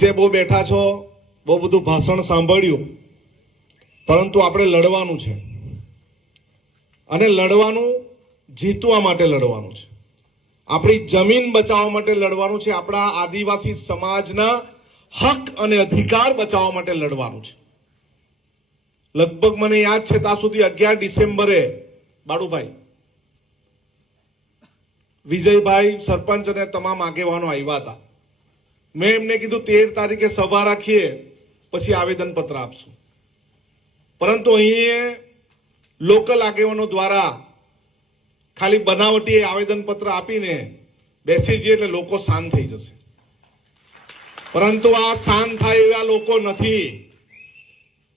જે બહુ બેઠા છો, બહુ બધું ભાષણ સાંભળ્યું, પરંતુ આપણે લડવાનું છે. અને લડવાનું જીતવા માટે લડવાનું છે. આપણી જમીન બચાવવા માટે લડવાનું છે, આપણા આદિવાસી સમાજના હક અને અધિકાર બચાવવા માટે લડવાનું છે. લગભગ મને યાદ છે, ત્યાં સુધી અગિયાર ડિસેમ્બરે, બાળુભાઈ, વિજયભાઈ સરપંચ અને તમામ આગેવાનો આવ્યા હતા. મેં એમને કીધું, તેર તારીખે સભા રાખીએ, પછી આવેદન પત્ર આપશું. પરંતુ અહીં લોકલ આગેવાનો દ્વારા ખાલી બનાવટી આવેદન પત્ર આપીને બેસી જઈએ એટલે લોકો શાંત થઈ જશે. પરંતુ આ શાંત થાય એવા લોકો નથી.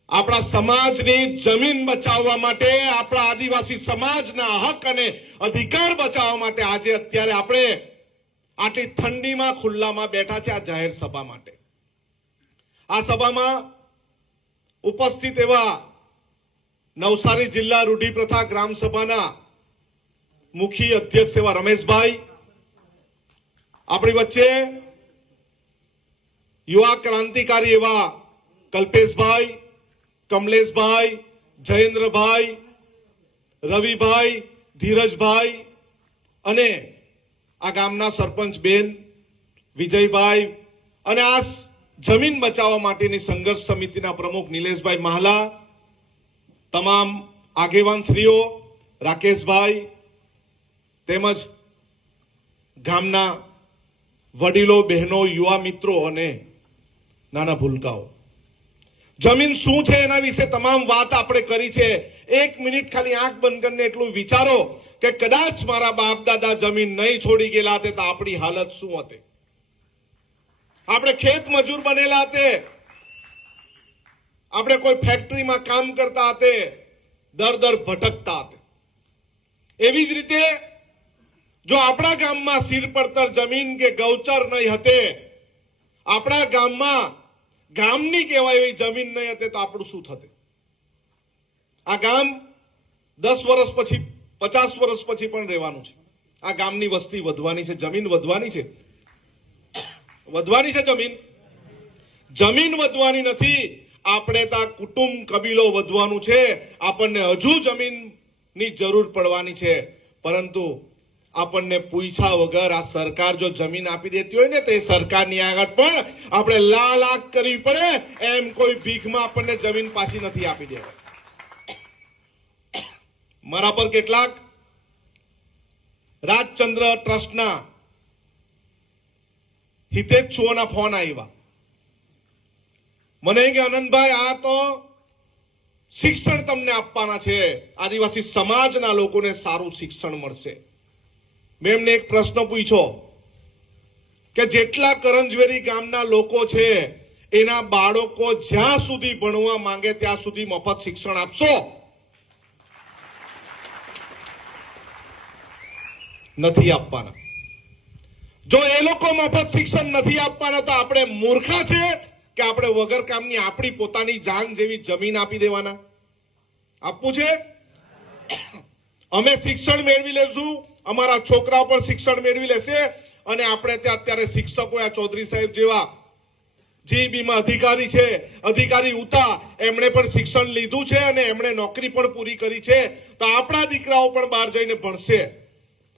આપણા સમાજની જમીન બચાવવા માટે, આપણા આદિવાસી સમાજના હક અને અધિકાર બચાવવા માટે આજે અત્યારે આપણે આટલી ઠંડીમાં ખુલ્લામાં બેઠા છે આ જાહેર સભા માટે. આ સભામાં ઉપસ્થિત એવા નવસારી જિલ્લા રૂઢિપ્રથા ગ્રામ સભાના મુખી અધ્યક્ષ એવા રમેશભાઈ, આપણી વચ્ચે યુવા ક્રાંતિકારી એવા કલ્પેશભાઈ, કમલેશભાઈ, જયેન્દ્રભાઈ, રવિભાઈ, ધીરજભાઈ અને આ ગામના સરપંચ બેન, વિજયભાઈ અને આ જમીન બચાવવા માટેની સંઘર્ષ સમિતિના પ્રમુખ નિલેશભાઈ મહાલા, તમામ આગેવાનશ્રીઓ, રાકેશભાઈ તેમજ ગામના વડીલો, બહેનો, યુવા મિત્રો અને નાના ભૂલકાઓ. જમીન શું છે એના વિશે તમામ વાત આપણે કરી છે. એક મિનિટ ખાલી આંખ બંધ કરીને એટલું વિચારો. કે કદાચ મારા બાપ દાદા જમીન નહીં છોડી ગયેલા હતા તો આપણી હાલત શું હતી? આપણે ખેત મજૂર બનેલા હતે. આપણે કોઈ ફેક્ટરીમાં કામ કરતા હતે. દર દર ભટકતા હતા. એવી જ રીતે જો આપણા ગામમાં સિર પડતર જમીન કે ગૌચર નહીં હતે, આપણા ગામમાં ગામની કહેવાય એવી જમીન નહીં હતી તો આપણું શું થતે? આ ગામ દસ વર્ષ પછી પચાસ વર્ષ પછી પણ રહેવાનું છે. આ ગામની વસ્તી વધવાની છે, જમીન વધવાની છે. વધવાની છે જમીન? જમીન વધવાની નથી. આપણે ત્યાં કુટુંબ કબીલો વધવાનું છે. આપણને હજુ જમીનની જરૂર પડવાની છે. પરંતુ આપણને પૂછા વગર આ સરકાર જો જમીન આપી દેતી હોય ને, તો એ સરકારની આગળ પણ આપણે લા લાખ કરવી પડે. એમ કોઈ ભીખમાં આપણને જમીન પાછી નથી આપી દેવાય. મારા પર કેટલાક રાજચંદ્ર ટ્રસ્ટના હિતેચ્છુઓના ફોન આવ્યા મને કે, અનંતભાઈ, આ તો શિક્ષણ તમને આપવાના છે. આદિવાસી સમાજના લોકોને સારું શિક્ષણ મળશે. મેં એમને એક પ્રશ્ન પૂછ્યો કે, જેટલા કરંજવેરી ગામના લોકો છે, એના બાળકો જ્યાં સુધી ભણવા માંગે ત્યાં સુધી મફત શિક્ષણ આપશો? નથી આપવાના. જો એ લોકો મફત શિક્ષણ નથી આપવાના તો આપણે મૂર્ખા છે કે આપણે વગર કામની આપણી પોતાની જાન જેવી જમીન આપી દેવાના? આપવું છે? અમે શિક્ષણ મેળવી લેશું, અમારા છોકરાઓ પણ શિક્ષણ મેળવી લેશે અને આપણે ત્યાં અત્યારે શિક્ષકો આ ચૌધરી સાહેબ જેવા જીબીમાં અધિકારી છે, અધિકારી ઉતા, એમણે પણ શિક્ષણ લીધું છે અને એમણે નોકરી પણ પૂરી કરી છે. તો આપણા દીકરાઓ પણ બહાર જઈને ભણશે.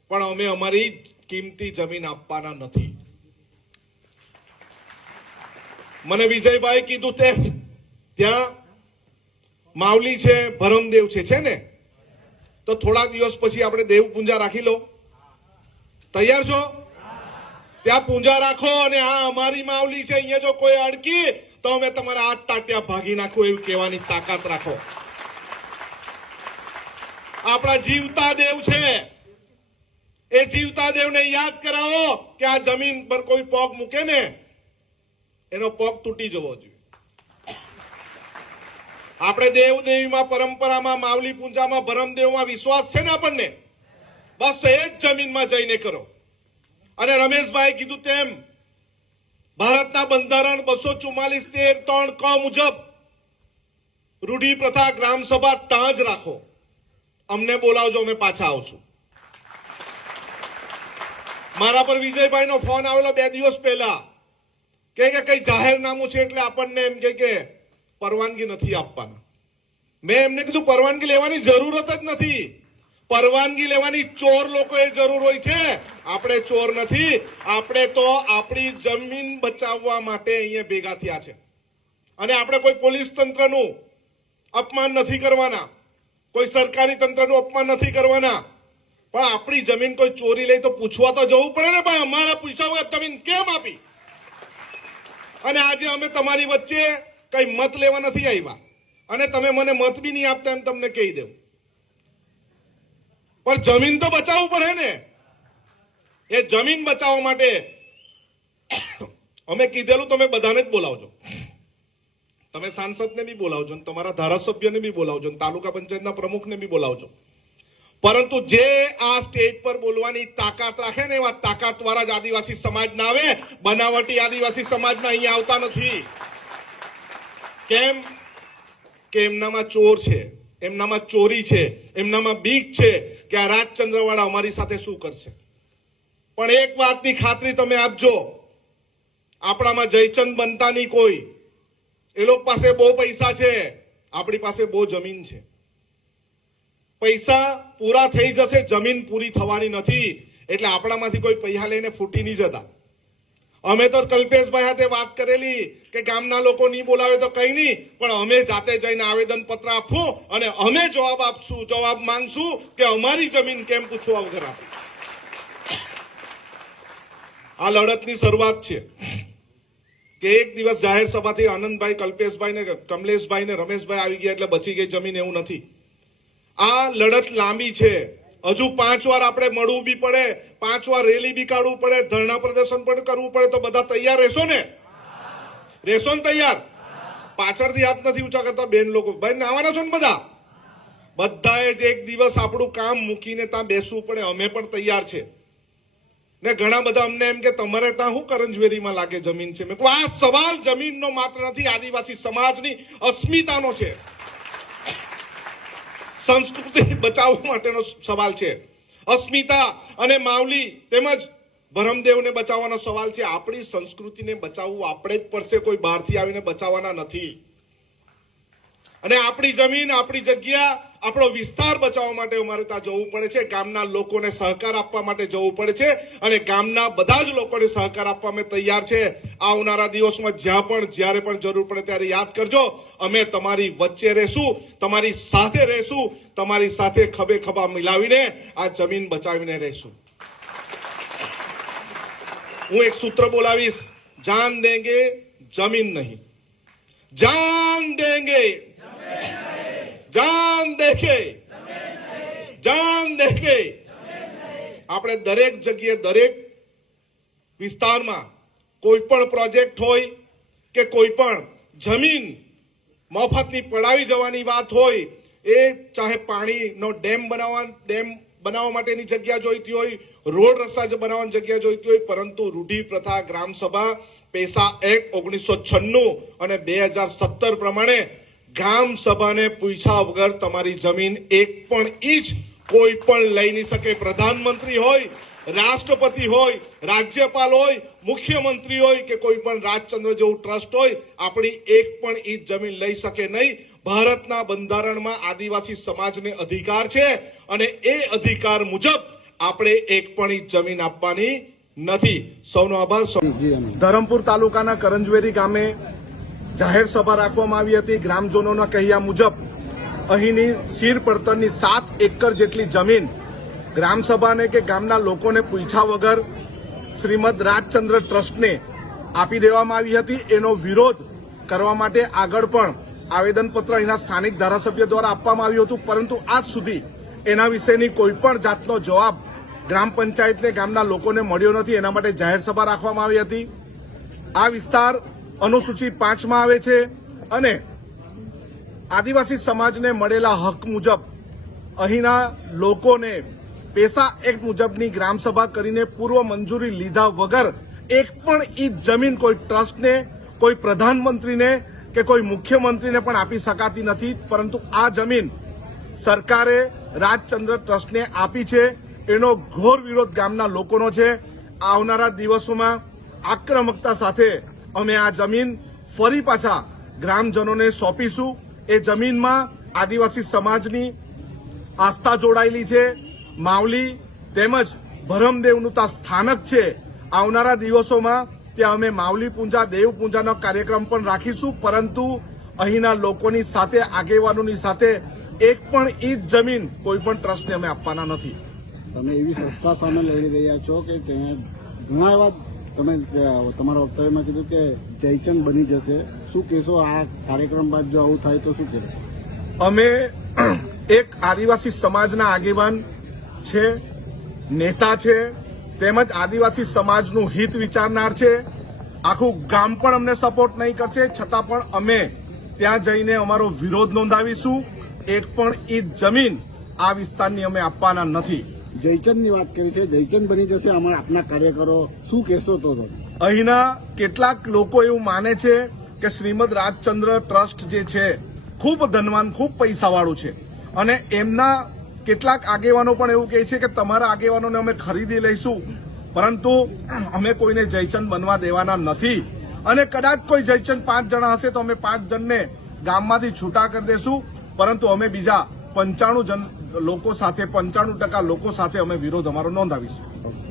પણ અમે અમારી કિંમતી જમીન આપવાના નથી. મને વિજયભાઈ કીધું તે ત્યાં માવલી છે, ભરમદેવ છે ને? તો થોડા દિવસ પછી આપણે દેવ પૂંજા રાખી લો તૈયાર છો? ત્યાં પૂંજા રાખો અને આ અમારી માવલી છે, અહીંયા જો કોઈ અડકી, તો અમે તમારા આઠ ટાટિયા ભાગી નાખો એવું કહેવાની તાકાત રાખો. આપણા જીવતા દેવ છે. એ જીવતા દેવને યાદ કરાવો કે આ જમીન પર કોઈ પગ મૂકે ને, એનો પગ તૂટી જવો જોઈએ. આપણે દેવ દેવીમાં પરંપરામાં, માવલી પૂંજામાં, ભરમદેવમાં વિશ્વાસ છે ને આપણને? બસ તો એ જ જમીનમાં જઈને કરો. અને રમેશભાઈ કીધું તેમ, ભારતના બંધારણ બસો ચુમ્માલીસ તેર ત્રણ ક મુજબ રૂઢિ પ્રથા ગ્રામસભા ત્યાં જ રાખો. અમને બોલાવજો, અમે પાછા આવશું. મારા પર વિજયભાઈનો ફોન આવેલો બે દિવસ પહેલા. કે કઈ જાહેરનામું છે એટલે આપણને એમ કે પરવાનગી નથી આપવાના. મેં એમને કીધું, પરવાનગી લેવાની જરૂરત જ નથી. પરવાનગી લેવાની ચોર લોકોએ જરૂર હોય છે. આપણે ચોર નથી. આપણે તો આપણી જમીન બચાવવા માટે અહીંયા ભેગા થયા છે. અને આપણે કોઈ પોલીસ તંત્રનું અપમાન નથી કરવાના. કોઈ સરકારી તંત્રનું અપમાન નથી કરવાના. પણ આપણી જમીન કોઈ ચોરી લઈ તો પૂછવા તો જવું પડે ને ભાઈ, અમારા પૂછ્યા વગર જમીન કેમ આપી? અને આજે અમે તમારી વચ્ચે કઈ મત લેવા નથી આવ્યા. અને તમે મને મત બી નહીં આપતા એમ તમને કહી દઉં. પણ જમીન તો બચાવવું પડે ને. એ જમીન બચાવવા માટે અમે કીધેલું તમે બધાને જ બોલાવજો. તમે સાંસદને બી બોલાવજો તમારા ધારાસભ્યને બી બોલાવજો તાલુકા પંચાયતના પ્રમુખને બી બોલાવજો. પરંતુ જે આ સ્ટેજ પર બોલવાની તાકાત રાખે ને એવા તાકાત વાળા જ આદિવાસી સમાજ ના આવે, બનાવટી આદિવાસી સમાજના અહીંયા આવતા નથી. કેમ? કે એમનામાં ચોર છે, એમનામાં ચોરી છે, એમનામાં બીક છે કે આ રાજચંદ્રવાળા અમારી સાથે શું કરશે? પણ એક વાતની ખાતરી તમે આપજો, આપણામાં જયચંદ બનતા નહીં કોઈ. એ લોકો પાસે બહુ પૈસા છે, આપણી પાસે બહુ જમીન છે. પૈસા પૂરા થઈ જશે, જમીન પૂરી થવાની નથી. એટલે આપણામાંથી કોઈ પૈસા લઈને ફૂટી નહીં જતા. અમે તો કલ્પેશભાઈ સાથે વાત કરેલી કે ગામના લોકો નહીં બોલાવે તો કઈ નહીં, પણ અમે જાતે જઈને આવેદન પત્ર આપવું અને અમે જવાબ આપશું, જવાબ માંગશું કે અમારી જમીન કેમ પૂછવા વગર આપી આ લડતની શરૂઆત છે. કે એક દિવસ જાહેર સભાથી આનંદભાઈ કલ્પેશભાઈ ને કમલેશભાઈ ને રમેશભાઈ આવી ગયા એટલે બચી ગઈ જમીન, એવું નથી. આ લડત લાંબી છે. હજુ પાંચ વાર આપણે મળવું બી પડે, પાંચ વાર રેલી બી કાઢવું પડે, ધરણા પ્રદર્શન પણ કરવું પડે, તો બધા તૈયાર રહેશો ને? રહેશો ને તૈયાર? પાછળથી હાથ નથી ઊંચા કરતા બેન લોકો. ભાઈ, નાવાના છો ને બધા? બધાએ જ એક દિવસ આપણું કામ મૂકીને ત્યાં બેસવું પડે. અમે પણ તૈયાર છે. ને ઘણા બધા અમને એમ કે, તમારે ત્યાં શું કરંજવેરીમાં લાગે જમીન છે? મેં આ સવાલ જમીનનો માત્ર નથી, આદિવાસી સમાજની અસ્મિતાનો છે. સંસ્કૃતિ બચાવવા માટેનો સવાલ છે. અસ્મિતા અને માવલી તેમજ ભરમદેવને બચાવવાનો સવાલ છે. આપણી સંસ્કૃતિને બચાવવું આપણે જ પડશે. કોઈ બહારથી આવીને બચાવવાના નથી. અને આપણી જમીન, આપણી જગ્યા આપણો વિસ્તાર બચાવવા માટે અમારે ત્યાં જવું પડે છે. ગામના લોકોને સહકાર આપવા માટે જવું પડે છે અને ગામના બધા જ લોકોને સહકાર આપવા અમે તૈયાર છે. આવનારા દિવસમાં જ્યાં પણ, જ્યારે પણ જરૂર પડે ત્યારે યાદ કરજો, અમે તમારી વચ્ચે રહેશું, તમારી સાથે રહેશું, તમારી સાથે ખભે ખભા મિલાવીને આ જમીન બચાવીને રહેશું. હું એક સૂત્ર બોલાવીશ, જાન દેંગે જમીન નહીં. જાન દેંગે જાન દેખે. જાન દેખે. આપણે દરેક જગ્યાએ, દરેક વિસ્તારમાં કોઈ પણ પ્રોજેક્ટ હોય કે કોઈ પણ જમીન મફતની પડાવી જવાની વાત હોય, એ ચાહે પાણીનો ડેમ બનાવવા ડેમ બનાવવા માટેની જગ્યા જોઈતી હોય, રોડ રસ્તા બનાવવાની જગ્યા જોઈતી હોય, પરંતુ રૂઢિ પ્રથા ગ્રામસભા, પૈસા એક્ટ ઓગણીસો છન્નું અને બે હજાર સત્તર પ્રમાણે ગ્રામ સભાને પૂછ્યા વગર તમારી જમીન એક પણ ઇંચ કોઈ પણ લઈ નહીં શકે. પ્રધાનમંત્રી હોય રાષ્ટ્રપતિ હોય રાજ્યપાલ હોય મુખ્યમંત્રી હોય કે કોઈ પણ રાજચંદ્ર જેવું ટ્રસ્ટ હોય આપણી એક પણ ઇંચ જમીન લઈ શકે નહીં. ભારતના બંધારણમાં આદિવાસી સમાજને અધિકાર છે અને એ અધિકાર મુજબ આપણે એક પણ ઇંચ જમીન આપવાની નથી. સૌનો આભાર. સૌ ધરમપુર તાલુકાના કરંજવેરી ગામે જાહેર સભા રાખવામાં આવી હતી. ગ્રામજનોના કહ્યા મુજબ અહીંની સીર પડતરની સાત એકર જેટલી જમીન ગ્રામસભાને કે ગામના લોકોને પૂછ્યા વગર શ્રીમદ રાજચંદ્ર ટ્રસ્ટને આપી દેવામાં આવી હતી. એનો વિરોધ કરવા માટે આગળ પણ આવેદનપત્ર અહીંના સ્થાનિક ધારાસભ્ય દ્વારા આપવામાં આવ્યું હતું. પરંતુ આજ સુધી એના વિશેની કોઈપણ જાતનો જવાબ ગ્રામ પંચાયતને ગામના લોકોને મળ્યો નથી. એના માટે જાહેર સભા રાખવામાં આવી હતી. આ વિસ્તાર અનુસૂચિ પાંચમાં આવે છે અને આદિવાસી સમાજને મળેલા હક મુજબ અહીંના લોકોને પેસા એક્ટ મુજબની ગ્રામસભા કરીને પૂર્વ મંજૂરી લીધા વગર એક પણ ઈ જમીન કોઈ ટ્રસ્ટને, કોઈ પ્રધાનમંત્રીને કે કોઈ મુખ્યમંત્રીને પણ આપી શકાતી નથી. પરંતુ આ જમીન સરકારે રાજચંદ્ર ટ્રસ્ટને આપી છે. એનો ઘોર વિરોધ ગામના લોકોનો છે. આવનારા દિવસોમાં આક્રમકતા સાથે અમે આ જમીન ફરી પાછા ગ્રામજનોને સોંપીશું. એ જમીનમાં આદિવાસી સમાજની આસ્થા જોડાયેલી છે. માવલી તેમજ ભરમદેવનું ત્યાં સ્થાનક છે. આવનારા દિવસોમાં ત્યાં અમે માવલી પૂંજા, દેવ પૂંજાનો કાર્યક્રમ પણ રાખીશું. પરંતુ અહીંના લોકોની સાથે, આગેવાનોની સાથે એક પણ ઈજ જમીન કોઈ પણ ટ્રસ્ટને અમે આપવાના નથી. તમે એવી સંસ્થા સામે લડી રહ્યા છો કે ત્યાં ઘણા એવા તમે તમારા વક્તવ્યમાં કીધું કે જયચંદ બની જશે. શું કહેશો? આ કાર્યક્રમ બાદ જો આવું થાય તો શું કહેશો? અમે એક આદિવાસી સમાજના આગેવાન છે, નેતા છે, તેમજ આદિવાસી સમાજનું હિત વિચારનાર છે. આખું ગામ પણ અમને સપોર્ટ નહીં કરશે, છતાં પણ અમે ત્યાં જઈને અમારો વિરોધ નોંધાવીશું. એક પણ ઈ જમીન આ વિસ્તારની અમે આપવાના નથી. જયચંદની વાત કરી છે. જયચંદ બની જશે. અમારા આપના કાર્યકરો શું કહેશો તો અહીંના કેટલાક લોકો એવું માને છે કે શ્રીમદ રાજચંદ્ર ટ્રસ્ટ જે છે, ખૂબ ધનવાન, ખૂબ પૈસાવાળું છે. અને એમના કેટલાક આગેવાનો પણ એવું કહે છે કે તમારા આગેવાનોને અમે ખરીદી લઈશું. પરંતુ અમે કોઈને જયચંદ બનવા દેવાના નથી. અને કદાચ કોઈ જયચંદ પાંચ જણા હશે તો અમે પાંચ જણને ગામમાંથી છૂટા કરી દેશું. પરંતુ અમે બીજા પંચાણું જન લોકો સાથે પંચાણું ટકા લોકો સાથે અમે વિરોધ અમારો નોંધાવીશું.